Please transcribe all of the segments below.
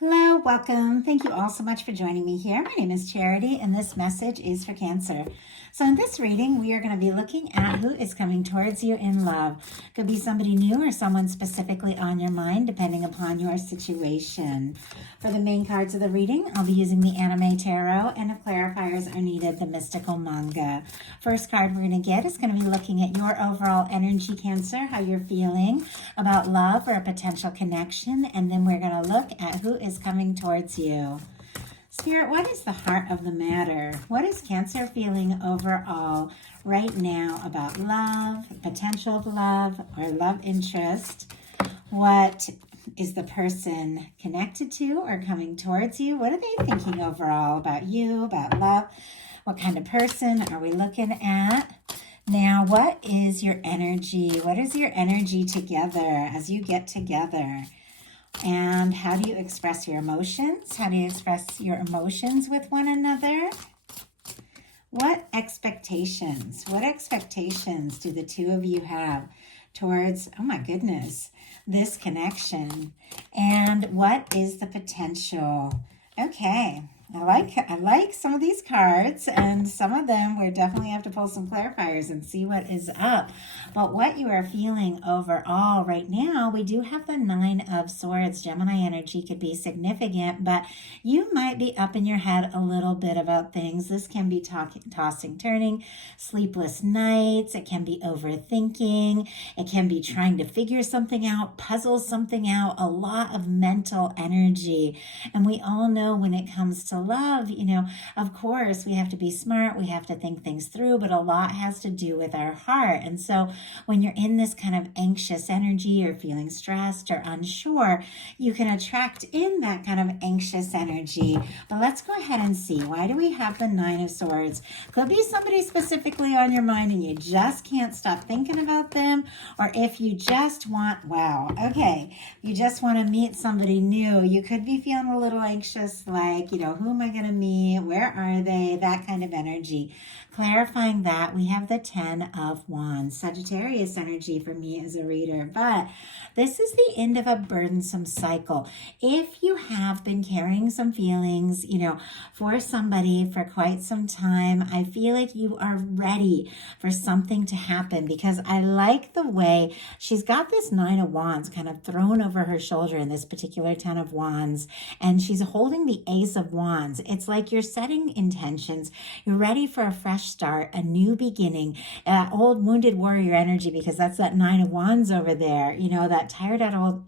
Hello, welcome. Thank you all so much for joining me here. My name is Charity, and this message is for Cancer. So, in this reading, we are going to be looking at who is coming towards you in love. Could be somebody new or someone specifically on your mind, depending upon your situation. For the main cards of the reading, I'll be using the Anime Tarot, and if clarifiers are needed, the Mystical Manga. First card we're going to get is going to be looking at your overall energy, Cancer, how you're feeling about love or a potential connection, and then we're going to look at who is coming towards you. Spirit, what is the heart of the matter? What is Cancer feeling overall right now about love, potential of love, or love interest? What is the person connected to or coming towards you? What are they thinking overall about you, about love? What kind of person are we looking at? Now, what is your energy? What is your energy together as you get together? And how do you express your emotions? How do you express your emotions with one another? What expectations do the two of you have towards, oh my goodness, this connection? And what is the potential? Okay. I like some of these cards, and some of them we definitely have to pull some clarifiers and see what is up. But what you are feeling overall right now, we do have the Nine of Swords. Gemini energy could be significant, but you might be up in your head a little bit about things. This can be tossing, turning, sleepless nights. It can be overthinking. It can be trying to figure something out, puzzle something out, a lot of mental energy. And we all know when it comes to love, of course, we have to be smart, we have to think things through, but a lot has to do with our heart. And so when you're in this kind of anxious energy or feeling stressed or unsure, you can attract in that kind of anxious energy. But let's go ahead and see. Why do we have the Nine of Swords? Could be somebody specifically on your mind and you just can't stop thinking about them. Or if you just want, you just want to meet somebody new, you could be feeling a little anxious, like, who am I going to meet? Where are they? That kind of energy. Clarifying that, we have the Ten of Wands. Sagittarius energy for me as a reader, but this is the end of a burdensome cycle. If you have been carrying some feelings, for somebody for quite some time, I feel like you are ready for something to happen, because I like the way she's got this Nine of Wands kind of thrown over her shoulder in this particular Ten of Wands, and she's holding the Ace of Wands. It's like you're setting intentions. You're ready for a fresh start, a new beginning, old wounded warrior energy, because that's that Nine of Wands over there, that tired out old,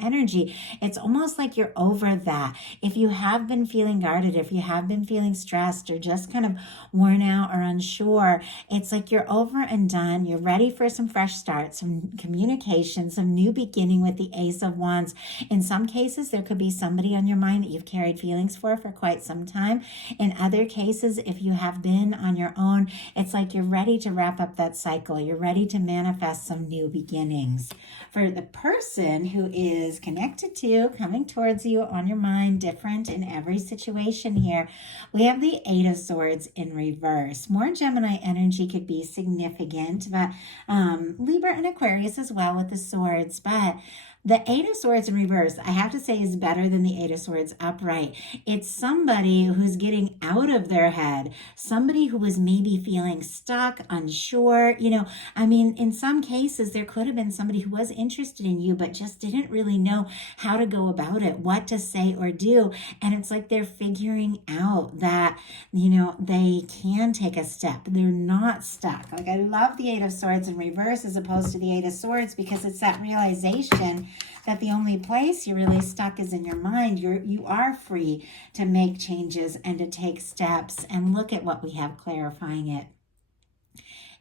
energy. It's almost like you're over that. If you have been feeling guarded, if you have been feeling stressed or just kind of worn out or unsure, it's like you're over and done. You're ready for some fresh start, some communication, some new beginning with the Ace of Wands. In some cases, there could be somebody on your mind that you've carried feelings for quite some time. In other cases, if you have been on your own, it's like you're ready to wrap up that cycle. You're ready to manifest some new beginnings. For the person who is connected to, coming towards you, on your mind, different in every situation here, we have the Eight of Swords in reverse. More Gemini energy could be significant, but Libra and Aquarius as well with the swords. But the Eight of Swords in reverse, I have to say, is better than the Eight of Swords upright. It's somebody who's getting out of their head, somebody who was maybe feeling stuck, unsure. In some cases, there could have been somebody who was interested in you, but just didn't really know how to go about it, what to say or do. And it's like they're figuring out that, they can take a step. They're not stuck. Like, I love the Eight of Swords in reverse as opposed to the Eight of Swords, because it's that realization that the only place you're really stuck is in your mind. You are free to make changes and to take steps. And look at what we have clarifying it.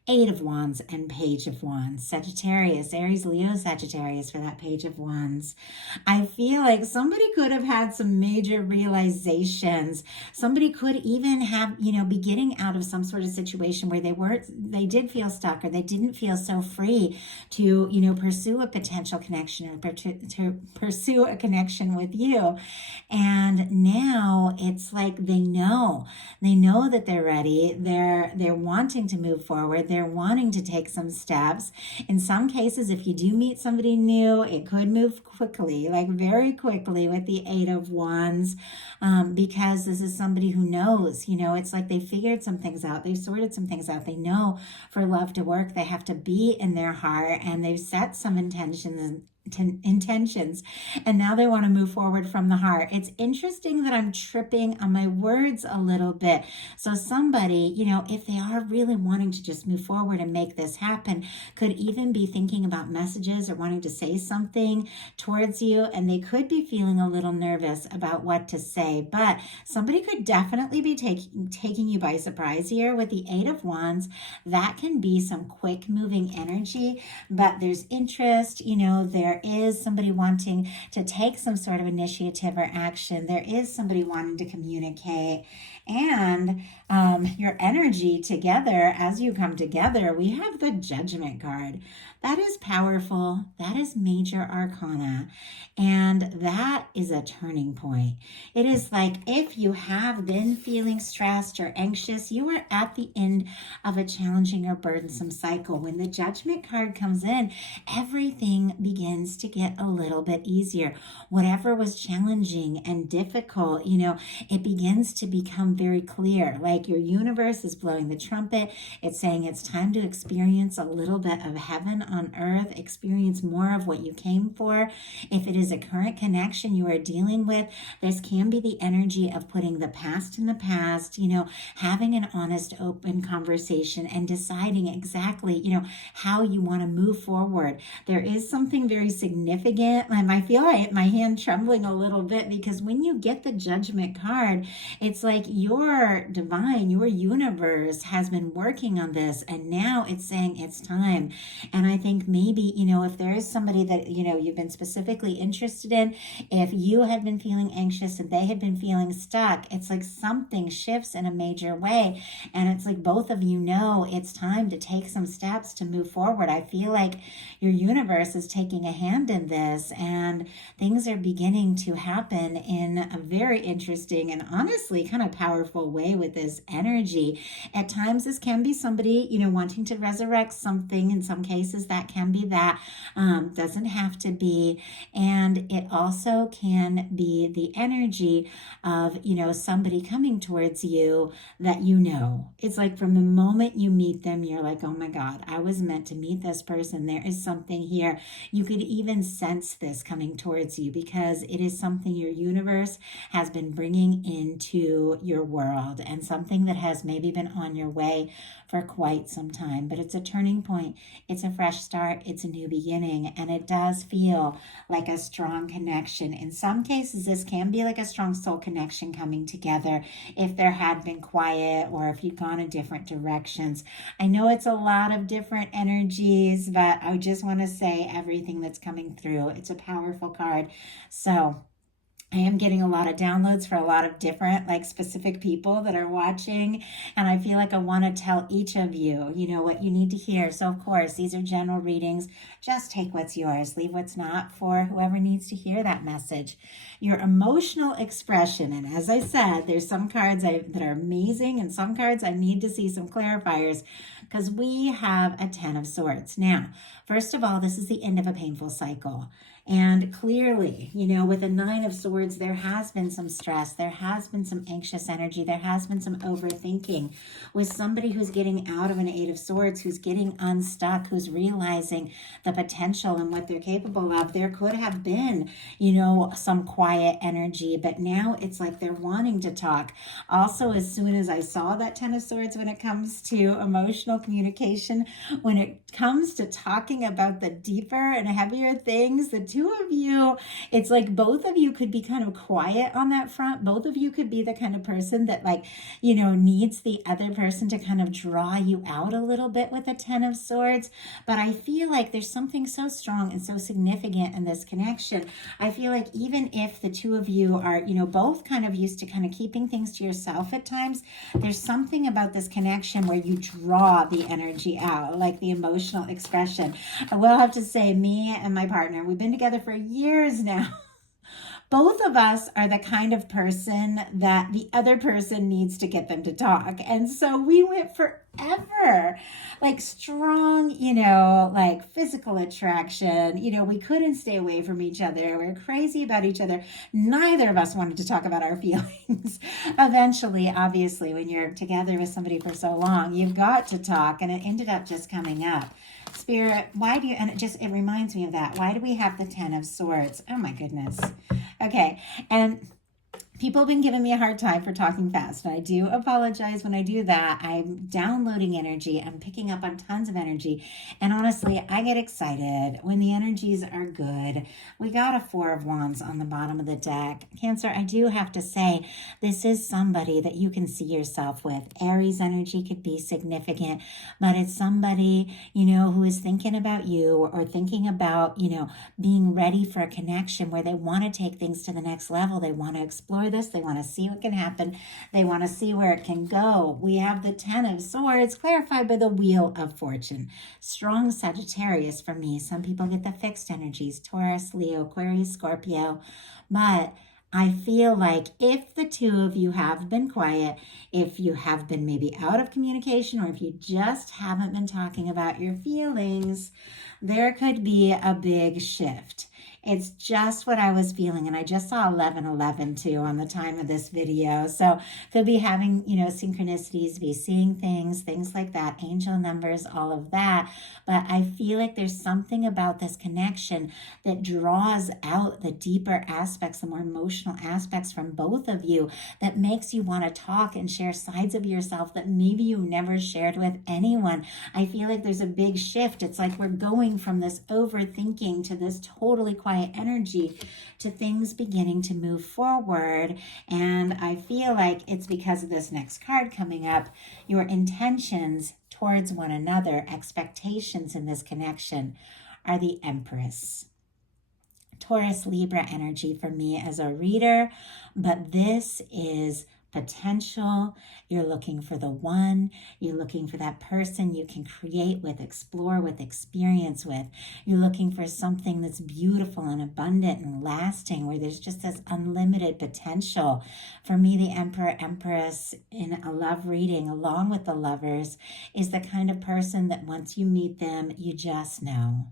Eight of Wands and Page of Wands. Sagittarius, Aries, Leo, Sagittarius for that Page of Wands. I feel like somebody could have had some major realizations. Somebody could even have, be getting out of some sort of situation where they did feel stuck, or they didn't feel so free to, pursue a potential connection, or to pursue a connection with you. And now it's like they know that they're ready. They're wanting to move forward. They're they're wanting to take some steps. In some cases, if you do meet somebody new, it could move quickly, like very quickly with the Eight of Wands, because this is somebody who knows, it's like they figured some things out. They sorted some things out. They know for love to work, they have to be in their heart, and they've set some intentions, and now they want to move forward from the heart. It's interesting that I'm tripping on my words a little bit. So somebody, if they are really wanting to just move forward and make this happen, could even be thinking about messages or wanting to say something towards you, and they could be feeling a little nervous about what to say. But somebody could definitely be taking you by surprise here with the Eight of Wands. That can be some quick moving energy, but there's interest, there is somebody wanting to take some sort of initiative or action. There is somebody wanting to communicate. And your energy together, as you come together, we have the Judgment card. That is powerful. That is major arcana. And that is a turning point. It is like if you have been feeling stressed or anxious, you are at the end of a challenging or burdensome cycle. When the Judgment card comes in, everything begins to get a little bit easier. Whatever was challenging and difficult, it begins to become very clear. Like your universe is blowing the trumpet. It's saying it's time to experience a little bit of heaven on earth, experience more of what you came for. If it is a current connection you are dealing with, this can be the energy of putting the past in the past, having an honest, open conversation and deciding exactly, how you want to move forward. There is something very significant. I feel like my hand trembling a little bit, because when you get the Judgment card, it's like your divine, your universe has been working on this, and now it's saying it's time. And I think maybe, if there is somebody that, you've been specifically interested in, if you had been feeling anxious and they had been feeling stuck, it's like something shifts in a major way. And it's like both of you know it's time to take some steps to move forward. I feel like your universe is taking a hand in this, and things are beginning to happen in a very interesting and honestly kind of powerful way with this energy. At times, this can be somebody, wanting to resurrect something. In some cases, that can be that. Doesn't have to be. And it also can be the energy of, somebody coming towards you that It's like from the moment you meet them, you're like, oh my God, I was meant to meet this person. There is something here. You could even sense this coming towards you, because it is something your universe has been bringing into your world, and something that has maybe been on your way for quite some time. But it's a turning point. It's a fresh start. It's a new beginning. And it does feel like a strong connection. In some cases, this can be like a strong soul connection coming together if there had been quiet, or if you'd gone in different directions. I know it's a lot of different energies, but I just want to say everything that's coming through. It's a powerful card. So I am getting a lot of downloads for a lot of different, specific people that are watching. And I feel like I want to tell each of you, what you need to hear. So, of course, these are general readings. Just take what's yours. Leave what's not for whoever needs to hear that message. Your emotional expression. And as I said, there's some cards that are amazing, and some cards I need to see some clarifiers, because we have a 10 of Swords. Now, first of all, this is the end of a painful cycle. And clearly, with a 9 of Swords, there has been some stress. There has been some anxious energy. There has been some overthinking. With somebody who's getting out of an 8 of Swords, who's getting unstuck, who's realizing the potential and what they're capable of, there could have been, some quiet energy. But now it's like they're wanting to talk. Also, as soon as I saw that 10 of Swords, when it comes to emotional communication, when it comes to talking about the deeper and heavier things, the two of you, it's like both of you could be kind of quiet on that front. Both of you could be the kind of person that needs the other person to kind of draw you out a little bit with a 10 of Swords. But I feel like there's something so strong and so significant in this connection. I feel like even if the two of you are, both kind of used to kind of keeping things to yourself at times, there's something about this connection where you draw the energy out, like the emotional expression. I will have to say, me and my partner, we've been together for years now. both of us are the kind of person that the other person needs to get them to talk. And so we went forever, like strong, like physical attraction. We couldn't stay away from each other. We were crazy about each other. Neither of us wanted to talk about our feelings. Eventually, obviously, when you're together with somebody for so long, you've got to talk. And it ended up just coming up. Spirit, why do you, and it reminds me of that. Why do we have the 10 of Swords? Oh my goodness. Okay. And people have been giving me a hard time for talking fast. And I do apologize when I do that. I'm downloading energy. I'm picking up on tons of energy. And honestly, I get excited when the energies are good. We got a 4 of Wands on the bottom of the deck. Cancer, I do have to say, this is somebody that you can see yourself with. Aries energy could be significant, but it's somebody, who is thinking about you or thinking about, being ready for a connection where they want to take things to the next level. They want to explore this. They want to see what can happen. They want to see where it can go. We have the 10 of Swords clarified by the Wheel of Fortune. Strong Sagittarius for me. Some people get the fixed energies, Taurus, Leo, Aquarius, Scorpio. But I feel like if the two of you have been quiet, if you have been maybe out of communication, or if you just haven't been talking about your feelings, there could be a big shift. It's just what I was feeling. And I just saw 1111 too on the time of this video. So could be having, synchronicities, be seeing things like that, angel numbers, all of that. But I feel like there's something about this connection that draws out the deeper aspects, the more emotional aspects from both of you that makes you want to talk and share sides of yourself that maybe you never shared with anyone. I feel like there's a big shift. It's like we're going from this overthinking to this totally quiet energy to things beginning to move forward. And I feel like it's because of this next card coming up, your intentions towards one another, expectations in this connection are the Empress. Taurus, Libra energy for me as a reader, but this is potential. You're looking for the one. You're looking for that person you can create with, explore with, experience with. You're looking for something that's beautiful and abundant and lasting, where there's just this unlimited potential. For me, the Emperor, Empress in a love reading, along with the Lovers, is the kind of person that once you meet them, you just know.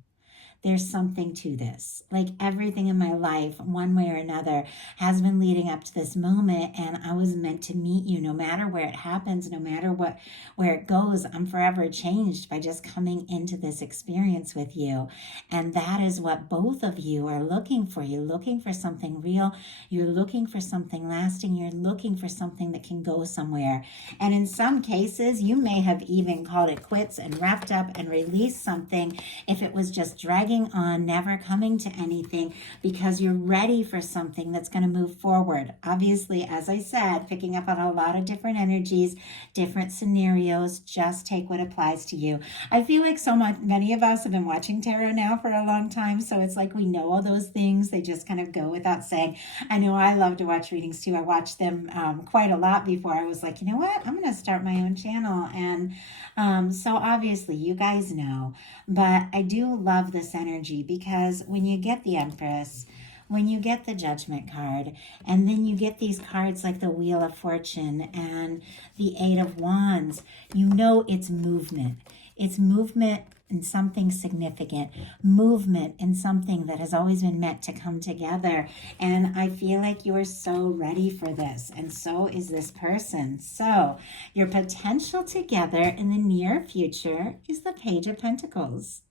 There's something to this. Like everything in my life, one way or another, has been leading up to this moment, and I was meant to meet you. No matter where it happens, no matter where it goes, I'm forever changed by just coming into this experience with you. And that is what both of you are looking for. You're looking for something real. You're looking for something lasting. You're looking for something that can go somewhere. And in some cases, you may have even called it quits and wrapped up and released something if it was just dragging on, never coming to anything, because you're ready for something that's going to move forward. Obviously, as I said, picking up on a lot of different energies, different scenarios. Just take what applies to you. I feel like many of us have been watching tarot now for a long time, so it's like we know all those things. They just kind of go without saying. I know I love to watch readings too. I watched them quite a lot before I was like, you know what? I'm going to start my own channel. And so obviously you guys know, but I do love this energy, because when you get the Empress, when you get the Judgment card, and then you get these cards like the Wheel of Fortune and the 8 of Wands, you know it's movement. It's movement in something significant, movement in something that has always been meant to come together. And I feel like you are so ready for this, and so is this person. So your potential together in the near future is the Page of Pentacles.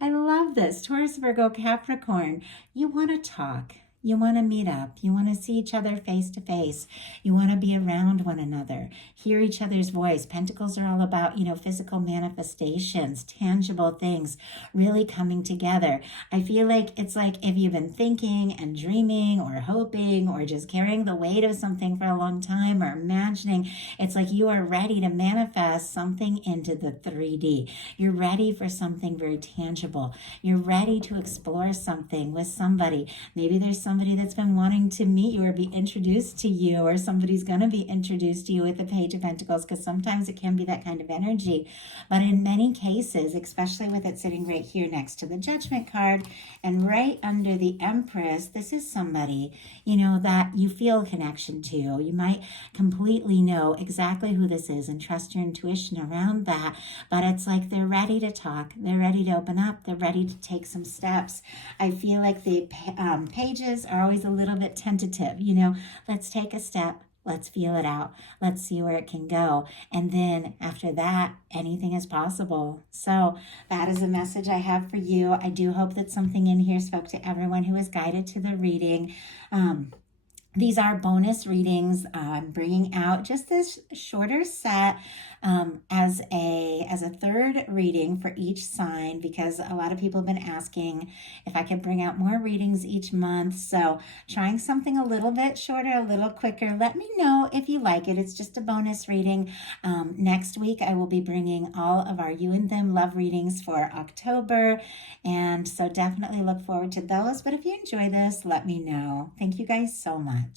I love this. Taurus, Virgo, Capricorn, you want to talk. You want to meet up. You want to see each other face to face. You want to be around one another, hear each other's voice. Pentacles are all about, physical manifestations, tangible things really coming together. I feel like it's like if you've been thinking and dreaming or hoping or just carrying the weight of something for a long time or imagining, it's like you are ready to manifest something into the 3D. You're ready for something very tangible. You're ready to explore something with somebody. Maybe there's somebody that's been wanting to meet you or be introduced to you, or somebody's going to be introduced to you with the Page of Pentacles, because sometimes it can be that kind of energy. But in many cases, especially with it sitting right here next to the Judgment card and right under the Empress, this is somebody, that you feel a connection to. You might completely know exactly who this is and trust your intuition around that. But it's like they're ready to talk. They're ready to open up. They're ready to take some steps. I feel like the pages are always a little bit tentative. Let's take a step. Let's feel it out. Let's see where it can go. And then after that, anything is possible. So that is a message I have for you. I do hope that something in here spoke to everyone who was guided to the reading. These are bonus readings. I'm bringing out just this shorter set as a third reading for each sign, because a lot of people have been asking if I could bring out more readings each month. So trying something a little bit shorter, a little quicker. Let me know if you like it. It's just a bonus reading. Next week, I will be bringing all of our You and Them love readings for October. And so definitely look forward to those. But if you enjoy this, let me know. Thank you guys so much.